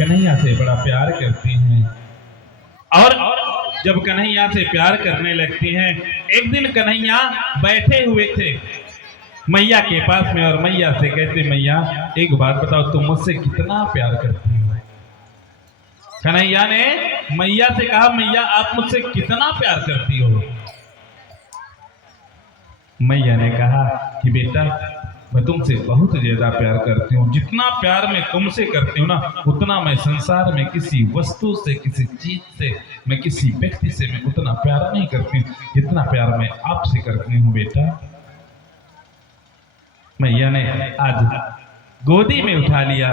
कन्हैया से बड़ा प्यार करती हैं। और जब कन्हैया से प्यार करने लगती हैं, एक दिन कन्हैया बैठे हुए थे मैया के पास में और मैया से कहते, मैया एक बात बताओ, तुम मुझसे कितना प्यार करती हो? कन्हैया ने मैया से कहा, मैया आप मुझसे कितना प्यार करती हो? मैया ने कहा कि बेटा मैं तुमसे बहुत ज्यादा प्यार करती हूँ। जितना प्यार मैं तुमसे करती हूँ ना, उतना मैं संसार में किसी वस्तु से, किसी चीज से, मैं किसी व्यक्ति से मैं उतना प्यार नहीं करती जितना प्यार मैं आपसे करती हूँ बेटा। मैया ने आज गोदी में उठा लिया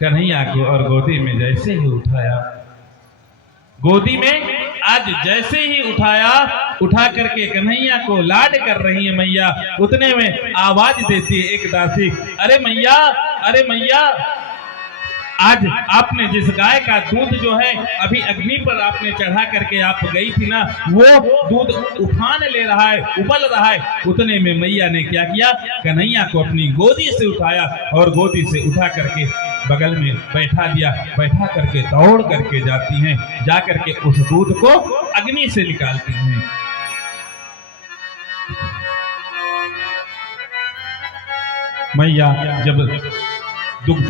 कन्हैया को, और गोदी में जैसे ही उठाया, गोदी में आज जैसे ही उठा करके कन्हैया को लाड कर रही है मैया, उतने में आवाज देती है एक दासी, अरे मैया, अरे मैया, आज आपने जिस गाय का दूध जो है अभी अग्नि पर आपने चढ़ा करके आप गई थी ना, वो दूध उफान ले रहा है, उबल रहा है। उतने में मैया ने क्या किया, कन्हैया को अपनी गोदी से उठाया और गोदी से उठा करके बगल में बैठा दिया। बैठा करके दौड़ करके जाती हैं, जा करके उस दूध को अग्नि से निकालती हैं। मैया जब दुग्ध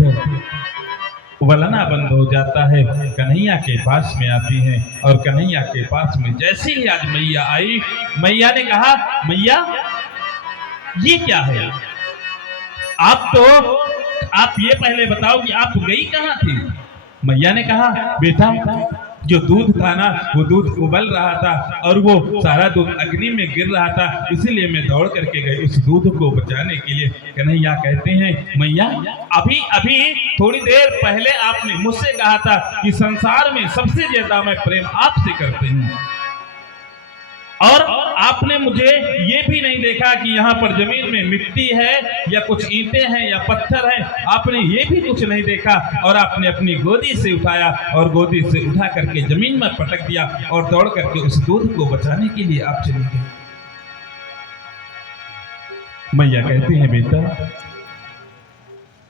उबलना बंद हो जाता है, कन्हैया के पास में आती हैं, और कन्हैया के पास में जैसे ही आज मैया आई, मैया ने कहा, मैया ये क्या है? आप ये पहले बताओ कि आप गई कहाँ थी? मैया ने कहा, बेटा जो दूध था ना, वो दूध उबल रहा था और वो सारा दूध अग्नि में गिर रहा था, इसीलिए मैं दौड़ करके गई उस दूध को बचाने के लिए। कन्हैया कहते हैं, मैया अभी अभी थोड़ी देर पहले आपने मुझसे कहा था कि संसार में सबसे ज्यादा मैं प्रेम आपसे करती हूँ, और आपने मुझे ये भी नहीं देखा कि यहाँ पर जमीन में मिट्टी है या कुछ ईंटें हैं या पत्थर हैं, आपने ये भी कुछ नहीं देखा, और आपने अपनी गोदी से उठाया और गोदी से उठा करके जमीन में पटक दिया और दौड़ करके उस दूध को बचाने के लिए आप चले गए। मैया कहती हैं, बेटा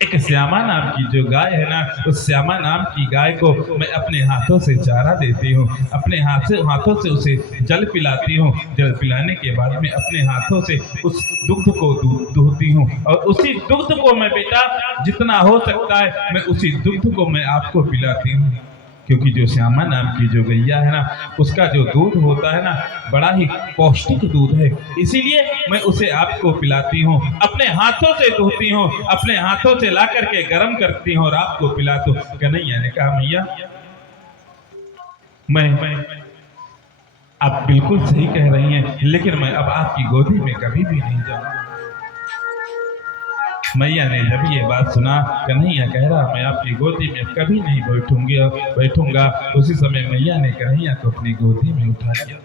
एक श्यामा नाम की जो गाय है ना, उस श्यामा नाम की गाय को मैं अपने हाथों से चारा देती हूँ, अपने हाथों से उसे जल पिलाती हूँ। जल पिलाने के बाद में अपने हाथों से उस दुग्ध को दूहती हूँ, और उसी दुग्ध को मैं बेटा जितना हो सकता है मैं उसी दुग्ध को मैं आपको पिलाती हूँ। क्योंकि जो श्यामा नाम की जो गैया है ना, उसका जो दूध होता है ना, बड़ा ही पौष्टिक दूध है, इसीलिए मैं उसे आपको पिलाती हूँ, अपने हाथों से दूहती हूँ, अपने हाथों से ला करके गर्म करती हूँ और आपको पिलाती हूँ। कन्हैया ने कहा, मैया मैं आप बिल्कुल सही कह रही हैं, लेकिन मैं अब आपकी गोदी में कभी भी नहीं जाऊंगा। मैया ने जब ये बात सुना, कन्हैया कह रहा, मैं आपकी गोदी में कभी नहीं बैठूंगा। उसी समय मैया ने कन्हैया को अपनी गोदी में उठा लिया।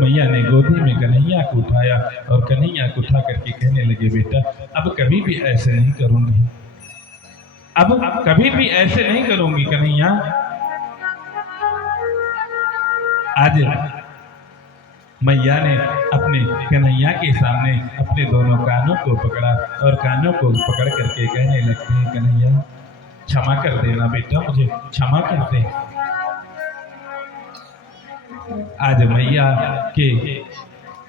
मैया ने गोदी में कन्हैया को उठाया और कन्हैया को उठा करके कहने लगे, बेटा अब कभी भी ऐसे नहीं करूंगी, अब कभी भी ऐसे नहीं करूंगी कन्हैया। आज मैया ने अपने कन्हैया के सामने अपने दोनों कानों को पकड़ा और कानों को पकड़ करके कहने लगते हैं, कन्हैया क्षमा कर देना बेटा, मुझे क्षमा कर दे। आज मैया के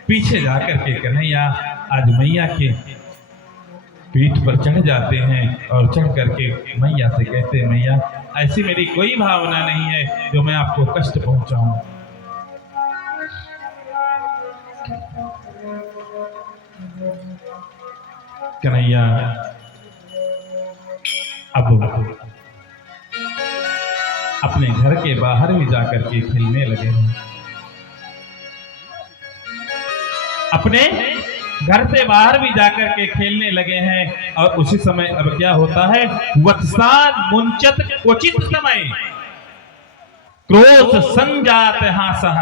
पीछे जाकर के कन्हैया आज मैया के पीठ पर चढ़ जाते हैं और चढ़ करके मैया से कहते हैं, मैया ऐसी मेरी कोई भावना नहीं है जो मैं आपको कष्ट पहुंचाऊं। कन्हैया अब अपने घर के बाहर भी जाकर के खेलने लगे हैं, अपने घर से बाहर भी जाकर के खेलने लगे हैं। और उसी समय अब क्या होता है, वत्सान मुंचत क्वचित समय क्रोध संजात हासः।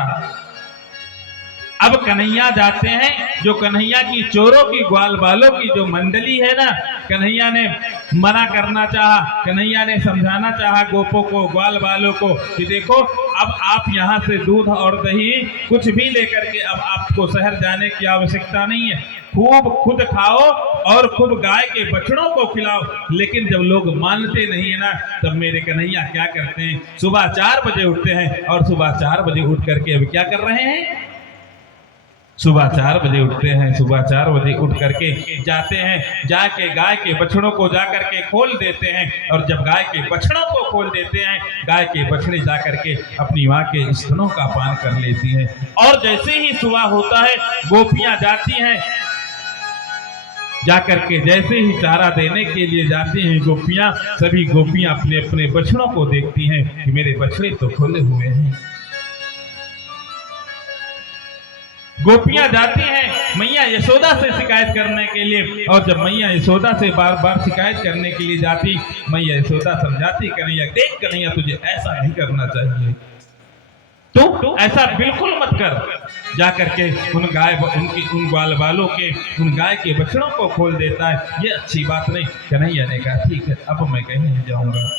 अब कन्हैया जाते हैं, जो कन्हैया की चोरों की ग्वाल बालों की जो मंडली है ना, कन्हैया ने मना करना चाहा, कन्हैया ने समझाना चाहा गोपों को, ग्वाल बालों को कि देखो अब आप यहाँ से दूध और दही कुछ भी लेकर के अब आपको शहर जाने की आवश्यकता नहीं है, खूब खुद खाओ और खुद गाय के बछड़ों को खिलाओ। लेकिन जब लोग मानते नहीं है ना, तब मेरे कन्हैया क्या करते हैं, सुबह 4 बजे उठते हैं और सुबह 4 बजे उठ करके अब क्या कर रहे हैं, सुबह 4 बजे उठते हैं, सुबह 4 बजे उठ करके जाते हैं, जाके गाय के बछड़ों को जा करके खोल देते हैं। और जब गाय के बछड़ों को खोल देते हैं, गाय के बछड़े जा करके अपनी माँ के स्तनों का पान कर लेती हैं। और जैसे ही सुबह होता है, गोपियां जाती हैं, जाकर के जैसे ही चारा देने के लिए जाती हैं गोपियां, सभी गोपियां अपने अपने बछड़ों को देखती हैं कि मेरे बछड़े तो खुले हुए हैं। गोपियां जाती हैं मैया यशोदा से शिकायत करने के लिए, और जब मैया यशोदा से बार बार शिकायत करने के लिए जाती, मैया यशोदा समझाती, कन्हैया देख कन्हैया तुझे ऐसा नहीं करना चाहिए, तो ऐसा बिल्कुल मत कर। जाकर के उन ग्वाल बालों के, उन गाय के बछड़ों को खोल देता है, ये अच्छी बात नहीं। कन्हैया ने कहा ठीक है, अब मैं कहीं नहीं जाऊंगा।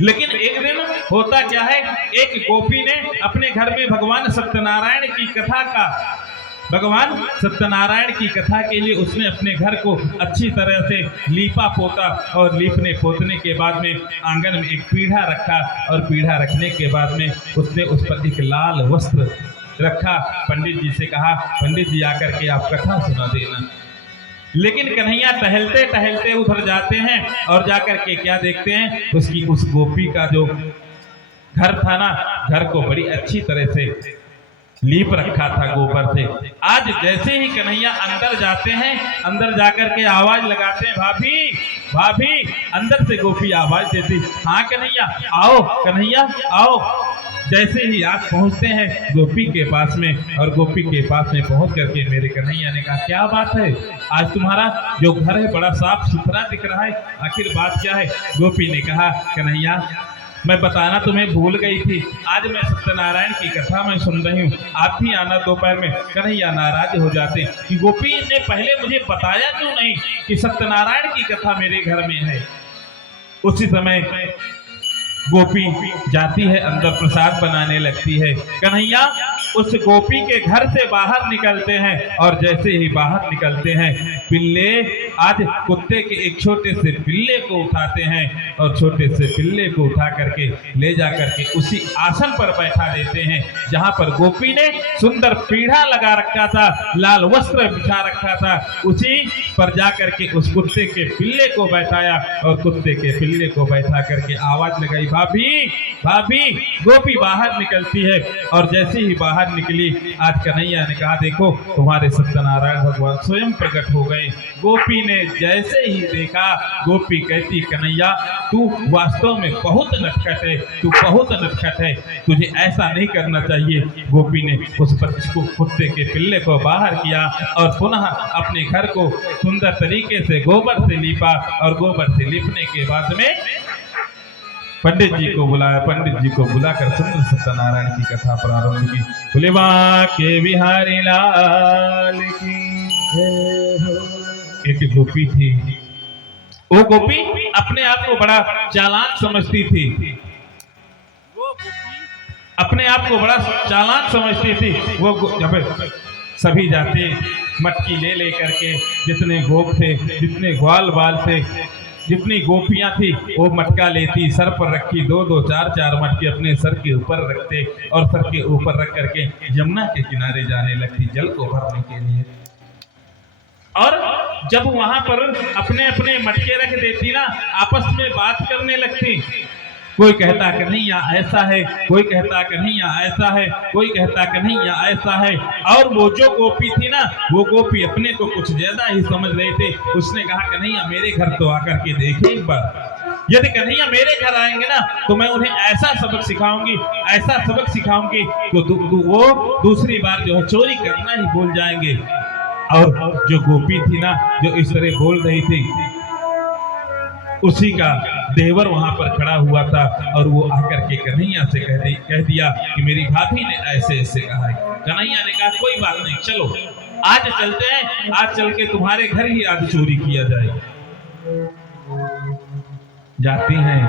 लेकिन एक दिन होता क्या है, एक गोपी ने अपने घर में भगवान सत्यनारायण की कथा के लिए उसने अपने घर को अच्छी तरह से लीपा पोता, और लीपने पोतने के बाद में आंगन में एक पीढ़ा रखा, और पीढ़ा रखने के बाद में उसने उस पर एक लाल वस्त्र रखा। पंडित जी से कहा, पंडित जी आकर के आप कथा सुना देना। लेकिन कन्हैया टहलते टहलते उधर जाते हैं और जाकर के क्या देखते हैं, उस गोपी का जो घर था ना, घर को बड़ी अच्छी तरह से लीप रखा था गोबर से। आज जैसे ही कन्हैया अंदर जाते हैं, अंदर जाकर के आवाज लगाते हैं, भाभी भाभी। अंदर से गोपी आवाज देती, हाँ कन्हैया आओ, कन्हैया आओ। जैसे ही आज पहुंचते हैं गोपी के पास में, और गोपी के पास में पहुंच करके मेरे कन्हैया ने कहा, क्या बात है, आज तुम्हारा जो घर है बड़ा साफ सुथरा दिख रहा है, आखिर बात क्या है। गोपी ने कहा, कन्हैया मैं बताना तुम्हें भूल गई थी, आज मैं सत्यनारायण की कथा मैं सुन रही हूँ, आप भी आना दोपहर में। कन्हैया नाराज हो जाते कि गोपी ने पहले मुझे बताया क्यों नहीं कि सत्यनारायण की कथा मेरे घर में है। उसी समय गोपी जाती है अंदर, प्रसाद बनाने लगती है। कन्हैया उस गोपी के घर से बाहर निकलते हैं, और जैसे ही बाहर निकलते हैं, पिल्ले आज कुत्ते के एक छोटे से पिल्ले को उठाते हैं, और छोटे से पिल्ले को उठा करके ले जा करके उसी आसन पर बैठा देते हैं जहां पर गोपी ने सुंदर पीढ़ा लगा रखा था, लाल वस्त्र बिछा रखा था। उसी पर जा करके उस कुत्ते के पिल्ले को बैठाया, और कुत्ते के पिल्ले को बैठा करके आवाज लगाई, भाभी भाभी। गोपी बाहर निकलती है, और जैसे ही बाहर निकली, आज कन्हैया ने कहा, देखो तुम्हारे सत्यनारायण भगवान स्वयं प्रकट हो गए। गोपी ने जैसे ही देखा, गोपी कहती, कन्हैया तू वास्तव में बहुत नटखट है, तू बहुत नटखट है, तुझे ऐसा नहीं करना चाहिए। गोपी ने उस कुत्ते के पिल्ले को बाहर किया, और पुनः अपने घर को सुंदर तरीके से गोबर से लीपा, और गोबर से लीपने के बाद में पंडित जी को बुलाया। पंडित जी को बुलाकर सुंदर सत्यनारायण की कथा प्रारंभ की। फुलेवा के बिहारी लाल की। एक गोपी थी, वो गोपी अपने आप को बड़ा चालाक समझती थी, वो गोपी अपने आप को बड़ा चालाक समझती थी। वो जब सभी जाते मटकी ले ले करके, जितने गोप थे, जितने ग्वाल बाल थे, जितनी गोपियां थी, वो मटका लेती, सर पर रखी, 2-2 4-4 मटके अपने सर के ऊपर रखते, और सर के ऊपर रख करके यमुना के किनारे जाने लगती जल को भरने के लिए। और जब वहां पर अपने अपने मटके रख देती ना, आपस में बात करने लगती। कोई कहता कन्हैया ऐसा है, कोई कहता कन्हैया ऐसा है, कोई कहता कन्हैया ऐसा है। और वो जो गोपी थी ना, वो गोपी अपने को कुछ ज्यादा ही समझ रहे थे। उसने कहा, कन्हैया मेरे घर तो आकर के देखे एक बार, यदि कन्हैया मेरे घर आएंगे ना, तो मैं उन्हें ऐसा सबक सिखाऊंगी, ऐसा सबक सिखाऊंगी, तो वो दूसरी बार जो है चोरी करना ही भूल जाएंगे। और जो गोपी थी ना, जो इस तरह बोल रही थी, उसी का देवर वहां पर खड़ा हुआ था और वो आकर के कन्हैया से कह दिया कि मेरी भाभी ने ऐसे ऐसे कहा है। कन्हैया ने कहा कोई बात नहीं, चलो आज चलते हैं, आज चल के तुम्हारे घर ही आज चोरी किया जाए। जाती हैं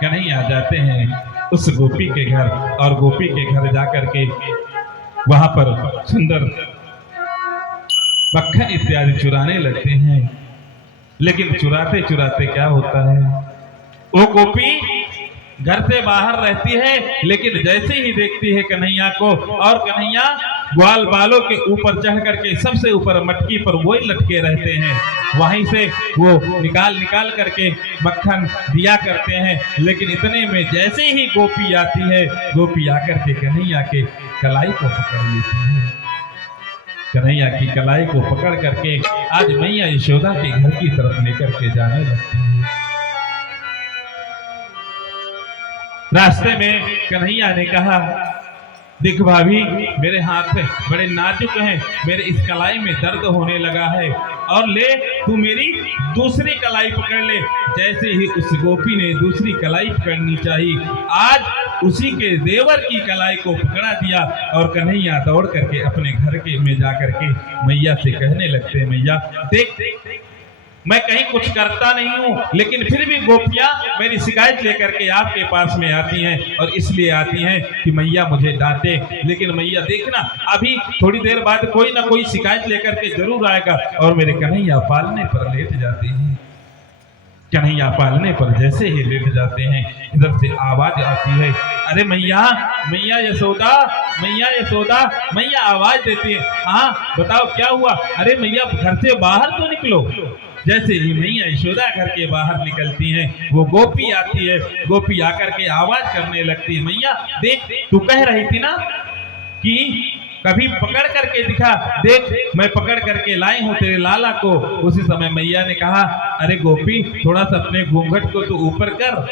कन्हैया, जाते हैं उस गोपी के घर और गोपी के घर जाकर के वहां पर सुंदर मक्खन इत्यादि चुराने लगते हैं। लेकिन चुराते चुराते क्या होता है, वो गोपी घर से बाहर रहती है, लेकिन जैसे ही देखती है कन्हैया को, और कन्हैया ग्वाल बालों के ऊपर चढ़ करके सबसे ऊपर मटकी पर वो लटके रहते हैं, वहीं से वो निकाल करके मक्खन दिया करते हैं। लेकिन इतने में जैसे ही गोपी आती है, गोपी आकर के कन्हैया के कलाई को पकड़ लेती है। कन्हैया की कलाई को पकड़ करके आज मैया यशोदा के घर की तरफ लेकर के जाने लगती है। रास्ते में कन्हैया ने कहा, देख भाभी, मेरे हाथ बड़े नाजुक हैं, मेरे इस कलाई में दर्द होने लगा है, और ले तू मेरी दूसरी कलाई पकड़ ले। जैसे ही उस गोपी ने दूसरी कलाई पकड़नी चाहिए, आज उसी के देवर की कलाई को पकड़ा दिया और कन्हैया दौड़ करके अपने घर के में जाकर के मैया से कहने लगते हैं, मैया देख मैं कहीं कुछ करता नहीं हूँ, लेकिन फिर भी गोपियां मेरी शिकायत लेकर के आपके पास में आती हैं, और इसलिए आती हैं कि मैया मुझे डांटे। लेकिन मैया देखना, अभी थोड़ी देर बाद कोई ना कोई शिकायत लेकर के जरूर आएगा। और मेरे कन्हैया पालने पर लेट जाते हैं। कन्हैया पालने पर जैसे ही लेट जाते हैं, इधर से आवाज आती है, अरे मैया, मैया यशोदा, मैया यशोदा। मैया आवाज देती है, हाँ बताओ क्या हुआ। अरे मैया घर से बाहर तो निकलो। जैसे ही मैया यशोदा घर के बाहर निकलती हैं, वो गोपी आती है। गोपी आकर के आवाज करने लगती है, मैया देख, तू कह रही थी ना कि कभी पकड़ करके दिखा, देख मैं पकड़ करके लाई हूं तेरे लाला को। उसी समय मैया ने कहा, अरे गोपी, थोड़ा सा अपने घूंघट को तो ऊपर कर।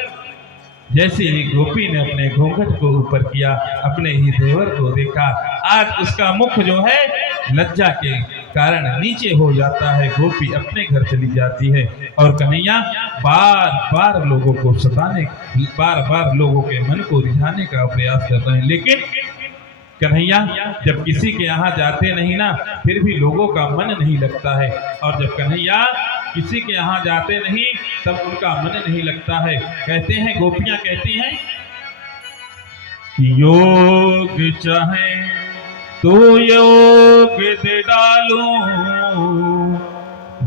जैसे ही गोपी ने अपने घूंघट को ऊपर किया, अपने ही देवर को देखा, आज उसका मुख जो है लज्जा के कारण नीचे हो जाता है। गोपी अपने घर चली जाती है, और कन्हैया बार बार लोगों को सताने, बार बार लोगों के मन को रिझाने का प्रयास करते हैं। लेकिन कन्हैया जब किसी के यहाँ जाते नहीं ना, फिर भी लोगों का मन नहीं लगता है। और जब कन्हैया किसी के यहाँ जाते नहीं, तब उनका मन नहीं लगता है। कहते हैं, गोपियां कहती हैं, योग चाहे तो योग दे डालो,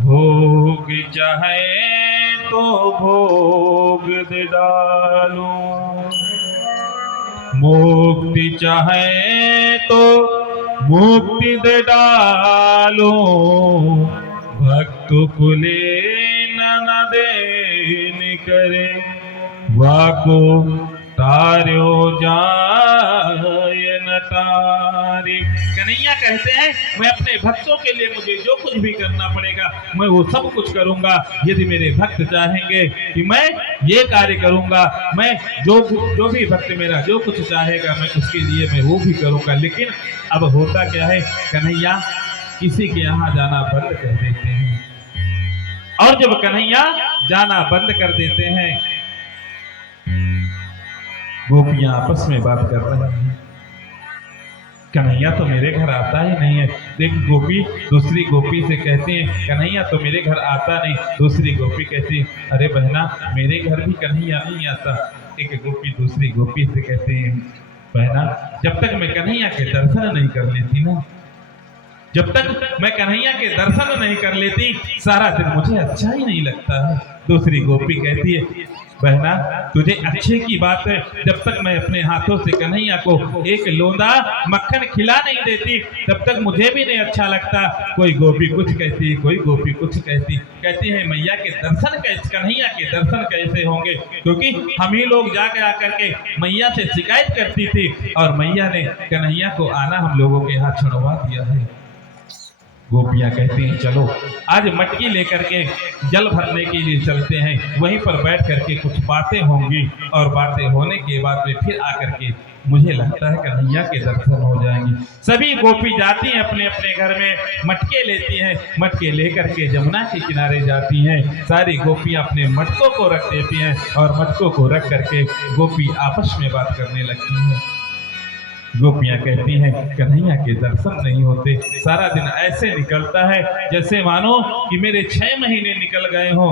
भोग चाहे तो भोग दे डालो, मुक्ति चाहे तो मुक्ति दे डालो, भक्त को लेना न देन करे, वाको तार्यो जाय न तारे। कन्हैया कहते हैं, मैं अपने भक्तों के लिए मुझे जो कुछ भी करना पड़ेगा मैं वो सब कुछ करूंगा। यदि मेरे भक्त चाहेंगे कि मैं ये कार्य करूंगा, मैं जो भी भक्त मेरा जो कुछ चाहेगा मैं उसके लिए मैं वो भी करूंगा। लेकिन अब होता क्या है, कन्हैया किसी के यहाँ जाना बंद कर देते हैं। और जब कन्हैया जाना बंद कर देते हैं, गोपियां आपस में बात कर रही हैं, कन्हैया तो मेरे घर आता ही नहीं है। एक गोपी दूसरी गोपी से कहती है, कन्हैया तो मेरे घर आता नहीं। दूसरी गोपी कहती है, अरे बहना, मेरे घर भी कन्हैया नहीं आता। एक गोपी दूसरी गोपी से कहती है, बहना, जब तक मैं कन्हैया के दर्शन नहीं कर लेती ना, जब तक मैं कन्हैया के दर्शन नहीं कर लेती, सारा दिन मुझे अच्छा ही नहीं लगता है। दूसरी गोपी कहती है, बहना, तुझे अच्छे की बात है, जब तक मैं अपने हाथों से कन्हैया को एक लोंदा मक्खन खिला नहीं देती, तब तक मुझे भी नहीं अच्छा लगता। कोई गोपी कुछ कहती, कोई गोपी कुछ कहती है, मैया के दर्शन कैसे, कन्हैया के दर्शन कैसे होंगे, क्योंकि हम ही लोग जाकर आकर के मैया से शिकायत करती थी, और मैया ने कन्हैया को आना हम लोगों के यहाँ छुड़वा दिया है। गोपियां कहती हैं चलो आज मटकी लेकर के जल भरने के लिए चलते हैं, वहीं पर बैठ करके कुछ बातें होंगी और बातें होने के बाद में फिर आकर के मुझे लगता है कन्हैया के दर्शन हो जाएंगे। सभी गोपी जाती हैं अपने अपने घर में, मटके लेती हैं, मटके लेकर के जमुना के किनारे जाती हैं। सारी गोपियां अपने मटकों को रख देती हैं और मटकों को रख करके गोपी आपस में बात करने लगती हैं। गोपियां कहती हैं कन्हैया के दर्शन नहीं होते, सारा दिन ऐसे निकलता है जैसे मानो कि मेरे 6 महीने निकल गए हो।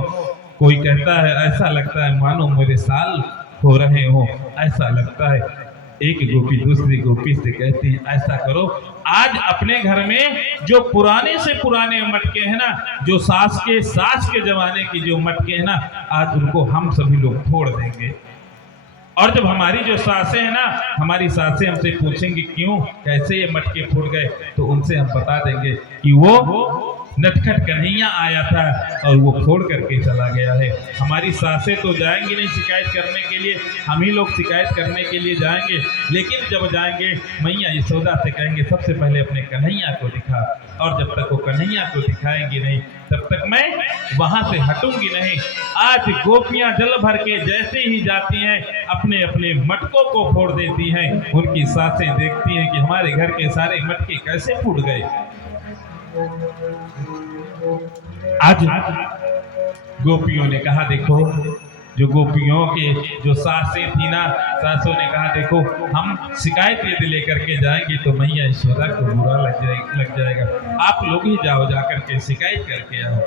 कोई कहता है ऐसा लगता है मानो मेरे साल हो रहे हो, ऐसा लगता है। एक गोपी दूसरी गोपी से कहती है ऐसा करो आज अपने घर में जो पुराने से पुराने मटके हैं ना, जो सास के जमाने की जो मटके हैं ना, आज उनको हम सभी लोग फोड़ देंगे। और जब हमारी जो सासें हैं ना, हमारी सासें हमसे पूछेंगी क्यों कैसे ये मटके फूट गए, तो उनसे हम बता देंगे कि वो नटखट कन्हैया आया था और वो फोड़ करके चला गया है। हमारी सासें तो जाएंगी नहीं शिकायत करने के लिए, हम ही लोग शिकायत करने के लिए जाएंगे। लेकिन जब जाएंगे मैया यशोदा से कहेंगे सबसे पहले अपने कन्हैया को दिखा, और जब तक वो कन्हैया को दिखाएंगी नहीं तब तक मैं वहां से हटूंगी नहीं। आज गोपियां जल भर के जैसे ही जाती हैं अपने अपने मटकों को फोड़ देती हैं। उनकी सासें देखती हैं कि हमारे घर के सारे मटके कैसे फूट गए। आज गोपियों ने कहा देखो, जो गोपियों के जो सासें थी ना, सासों ने कहा देखो हम शिकायत यदि लेकर के जाएंगे तो मैया यशोदा को बुरा लग जाएगा, आप लोग ही जाओ जाकर के शिकायत करके आओ।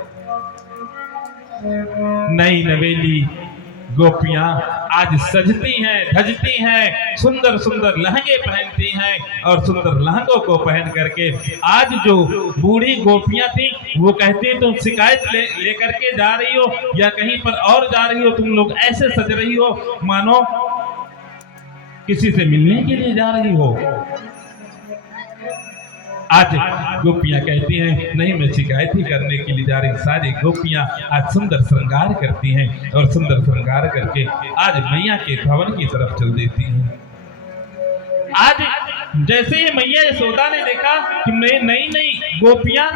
नई नवेली गोपियां आज सजती हैं धजती हैं, सुंदर सुंदर लहंगे पहनती हैं और सुंदर लहंगों को पहन करके आज जो बूढ़ी गोपियां थी वो कहती तुम शिकायत लेकर के जा रही हो या कहीं पर और जा रही हो, तुम लोग ऐसे सज रही हो मानो किसी से मिलने के लिए जा रही हो। आज गोपियां कहती हैं नहीं मैं शिकायत ही करने के लिए जा रही। सारी गोपियां आज सुंदर श्रृंगार करती हैं और सुंदर श्रृंगार करके आज मैया के भवन की तरफ चल देती हैं। आज जैसे ही मैया यशोदा ने देखा कि नई नई गोपियां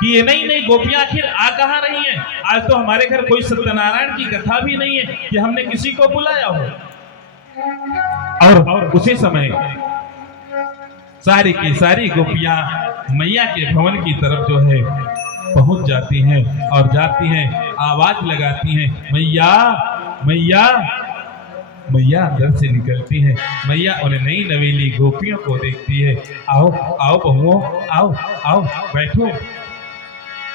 कि ये नई गोपियां आखिर आ कहाँ रही हैं, आज तो हमारे घर कोई सत्यनारायण की कथा भी नहीं है कि हमने किसी को बुलाया हो। और उसी समय सारी की सारी गोपियां मैया के भवन की तरफ जो है पहुंच जाती हैं और जाती हैं, आवाज लगाती हैं मैया मैया। मैया अंदर से निकलती हैं। मैया उन्हें नई नवेली गोपियों को देखती है, आओ आओ बहुओं आओ आओ बैठो,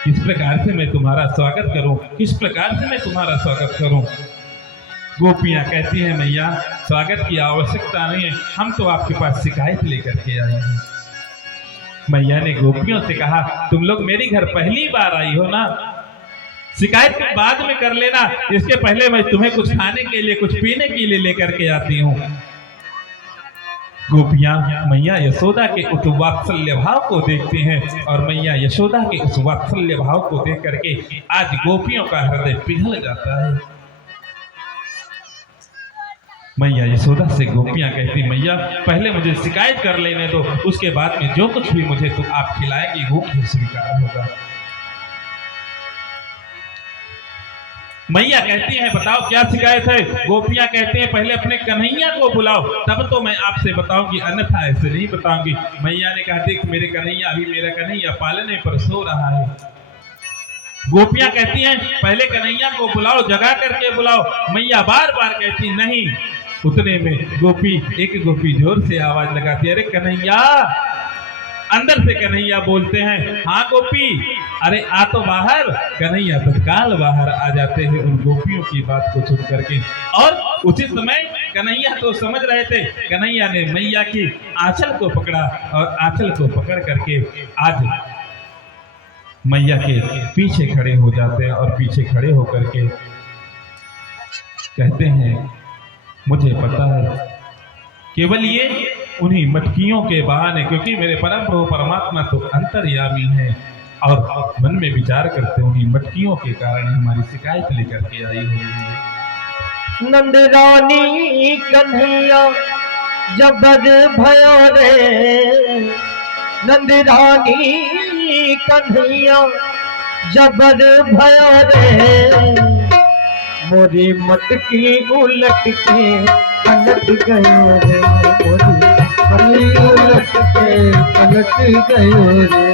किस प्रकार से मैं तुम्हारा स्वागत करूं, किस प्रकार से मैं तुम्हारा स्वागत करूं। गोपियां कहती हैं मैया स्वागत की आवश्यकता नहीं है, हम तो आपके पास शिकायत लेकर के आए हैं। मैया ने गोपियों से कहा तुम लोग मेरे घर पहली बार आई हो ना, शिकायत के बाद में कर लेना, इसके पहले मैं तुम्हें कुछ खाने के लिए कुछ पीने के लिए लेकर के आती हूँ। गोपियां मैया यशोदा के उस वात्सल्य भाव को देखती हैं और मैया यशोदा के उस वात्सल्य भाव को देख करके आज गोपियों का हृदय पिघल जाता है। मैया यशोदा से गोपियां कहती मैया पहले मुझे शिकायत कर लेने दो, उसके बाद में जो कुछ भी मुझे तुम आप खिलाएगी वो मुझे स्वीकार होगा। मैया कहती है बताओ क्या शिकायत है। गोपियां कहते हैं पहले अपने कन्हैया को बुलाओ तब तो मैं आपसे बताऊंगी, अन्यथा ऐसे नहीं बताऊंगी। मैया ने कहा देख मेरे कन्हैया, अभी मेरा कन्हैया पालने पर सो रहा है। गोपियां कहती हैं पहले कन्हैया को बुलाओ, जगा करके बुलाओ। मैया बार बार कहती नहीं। उतने में एक गोपी जोर से आवाज लगाती है अरे कन्हैया। अंदर से कन्हैया बोलते हैं हाँ गोपी, अरे आ तो बाहर। कन्हैया तत्काल बाहर आ जाते हैं उन गोपियों की बात को सुन करके। और उसी समय कन्हैया तो समझ रहे थे, कन्हैया ने मैया की आंचल को पकड़ा और आंचल को पकड़ करके आज मैया के पीछे खड़े हो जाते हैं और पीछे खड़े होकर के कहते हैं मुझे पता है केवल ये उन्हीं मटकियों के बहाने, क्योंकि मेरे परम प्रभु परमात्मा तो अंतर्यामी है और मन में विचार करते उन्हीं मटकियों के कारण हमारी शिकायत लेकर के आई हुई है। नंद रानी कन्हैया जबर भयो रे, नंदरानी कन्हैया जबर भयो रे, मोरी मटकी उलट के पलट गयो रे, मोरी उलट के पलट गयो रे।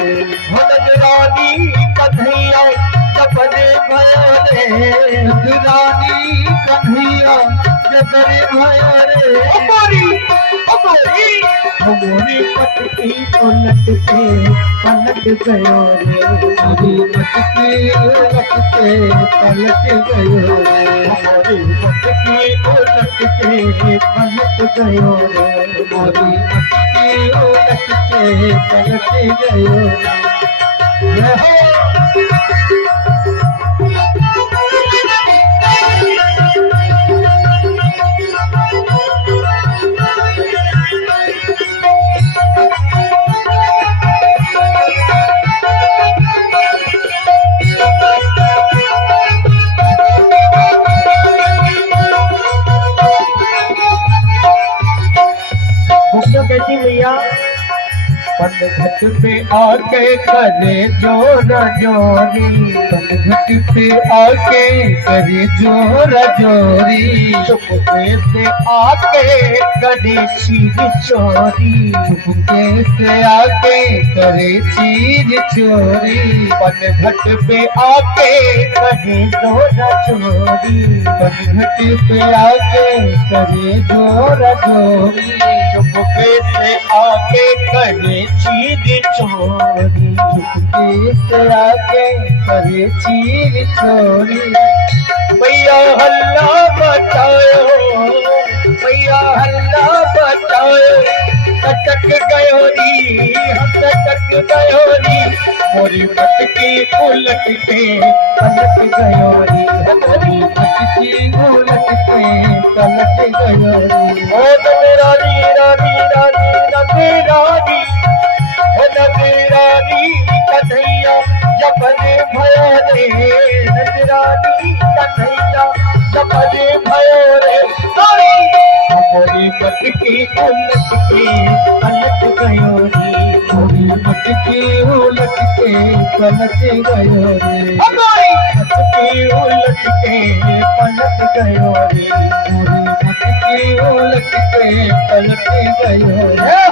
नंदरानी कन्हैया जबर भयो रे, नंदरानी कन्हैया जबर भयो रे, मोरी मटकी उलट के पलट गयो रे, मोरी मटकी उलट के पलट गयो रे, मोरी मटकी उलट के पलट गयो रे, मोरी मटकी उलट के पलट गयो रे। कहती भैया पनघट पे आके करे जोरा जोरी, पनघट पे आके करे जोरा जोरी, चुपके से आके करे चीज चोरी, चुपके से आके करे चीज चोरी, पनघट पे आके करे जोरा चोरी, पनघट पे आके करे जोरा चोरी, चुपके से आके करे चीज चोरी, चुपके से आके करे चीज चोरी। भैया हल्ला बचाओ, भैया हल्ला बचाओ, सटक गयो री, हम सटक गयो री, मोरी मटकी उलट के पलट गयो री, मोरी मटकी उलट के पलट गयो री। ओ नंदरानी रानी रानी नंदरानी, ओ नंदरानी कन्हैया जबर भयो रे, नंदरानी कन्हैया जबर भयो रे, मोरी मटकी उलट के पलट गयो रे, मोरी मटकी उलट के पलट गयो रे, मटकी उलट के पलट गयो रे, मोरी मटकी उलट के पलट गयो रे।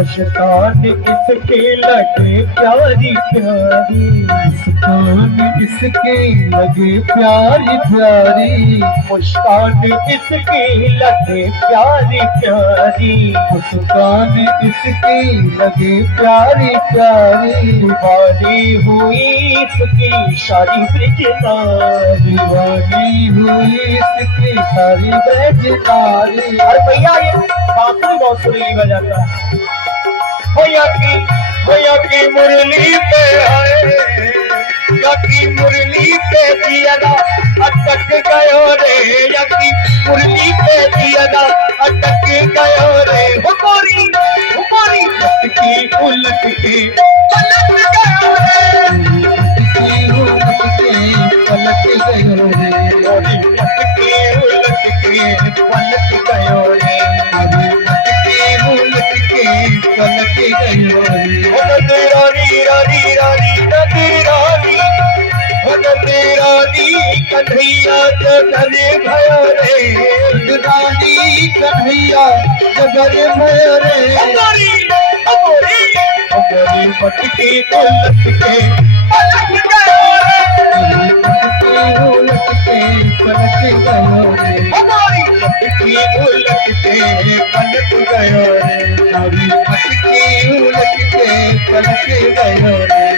मुस्कान इसके लगे प्यारी प्यारी, मुस्कान इसके लगे प्यारी प्यारी, मुस्कान इसके लगे प्यारी प्यारी, मुस्कान इसके लगे प्यारी प्यारी, दीवानी हुई इसकी सारी ब्रजनारी, दीवानी हुई इसकी सारी ब्रजनारी। अरे भैया ये बांसुरी बहुत सुरीली बजाता है। भैया की मुरली पे आए, की मुरली पे जियादा अटक गयो रे, की मुरली पे जियादा अटक गयो रे, हुमारी मटकी उलट के पलट गयो रे, उलट के पलट गयो रे, मोरी मटकी उलट के पलट गयो रे, मटकी उलट के पलट गयो रे। नंदरानी रानी रानी नंदरानी, नंदरानी कन्हैया जबर भयो रे, नंदरानी कन्हैया जबर भयो रे, मोरी मटकी उलट के पलट गयो रे, मटकी उलट के पलट गयो रे, हमारी मटकी उलट के पलट गयो रे, हमारी मटकी उलट के पलट गयो रे।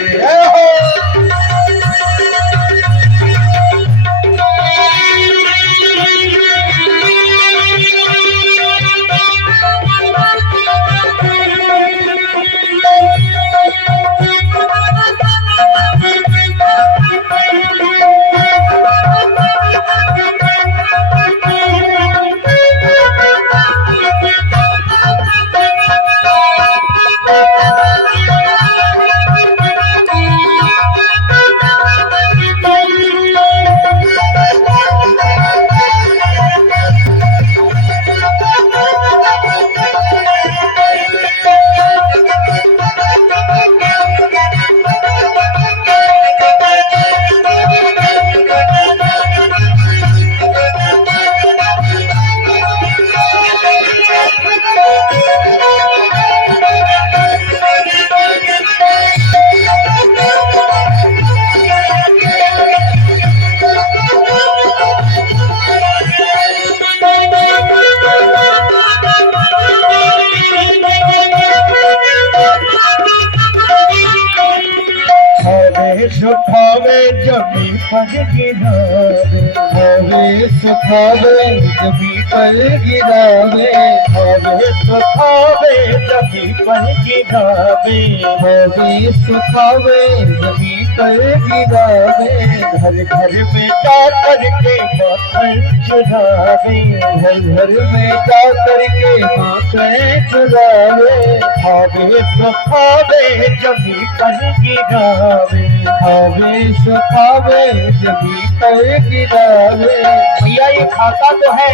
पर गिरावे, खावे सुखावे जमी पर गिरावे, खावे सुखावे जमी पर गिरावे, खावे सुखावे जमी पर गिरावे, घर घर में जा करके माखन चुरावे, घर घर में जा करके माखन चुरावे, खावे सुखावे जमी पर गिरावे, खावे सुखावे जमी पर गिरावे। भैया ये खाता तो है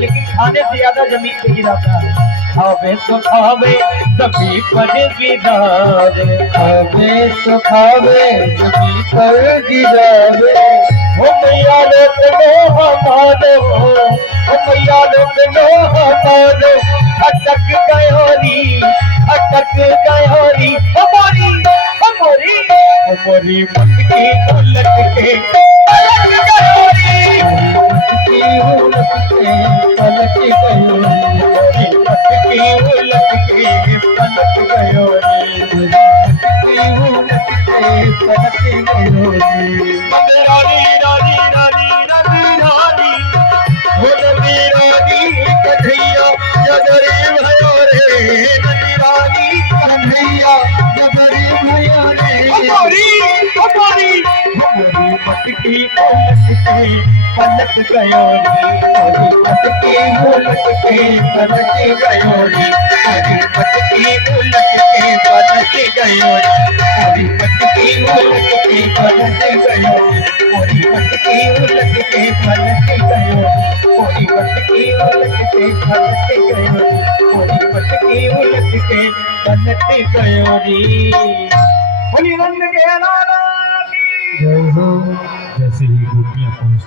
लेकिन खाने से ज्यादा जमीन पे गिराता है। खावे सुखावे जमी पर गिरावे, खावे सुखावे जमी पर गिरावे। हो मैया लोग लो हमारो, हो मैया लोग लो हमारो, अटक गयोरी, अटक गयोरी हमारी, हमारी हमारी मटकी उलट के पलट गयोरी, मटकी उलट के पलट गयोरी, हमारी मटकी उलट के पलट गयोरी, मटकी उलट के पलट गयोरी। रानी रानी रानी रानी रानी हो नदी रानी कन्हैया जगरी भयो रे, नदी रानी कन्हैया जगरी भयो रे, हमारी हमारी हमारी मटकी उलट के पलट गयोरी, हमारी मटकी उलट के पलट गयोरी, हमारी मटकी उलट के पलट गयोरी, हमारी मटकी उलट के पलट गयोरी, मोरी मटकी उलट के पलट गयोरी, मोरी मटकी उलट के पलट गयोरी, मोरी मटकी उलट के पलट गयोरी। बोली रंग के लाला की जय हो। जैसे ही गोपियां पहुंच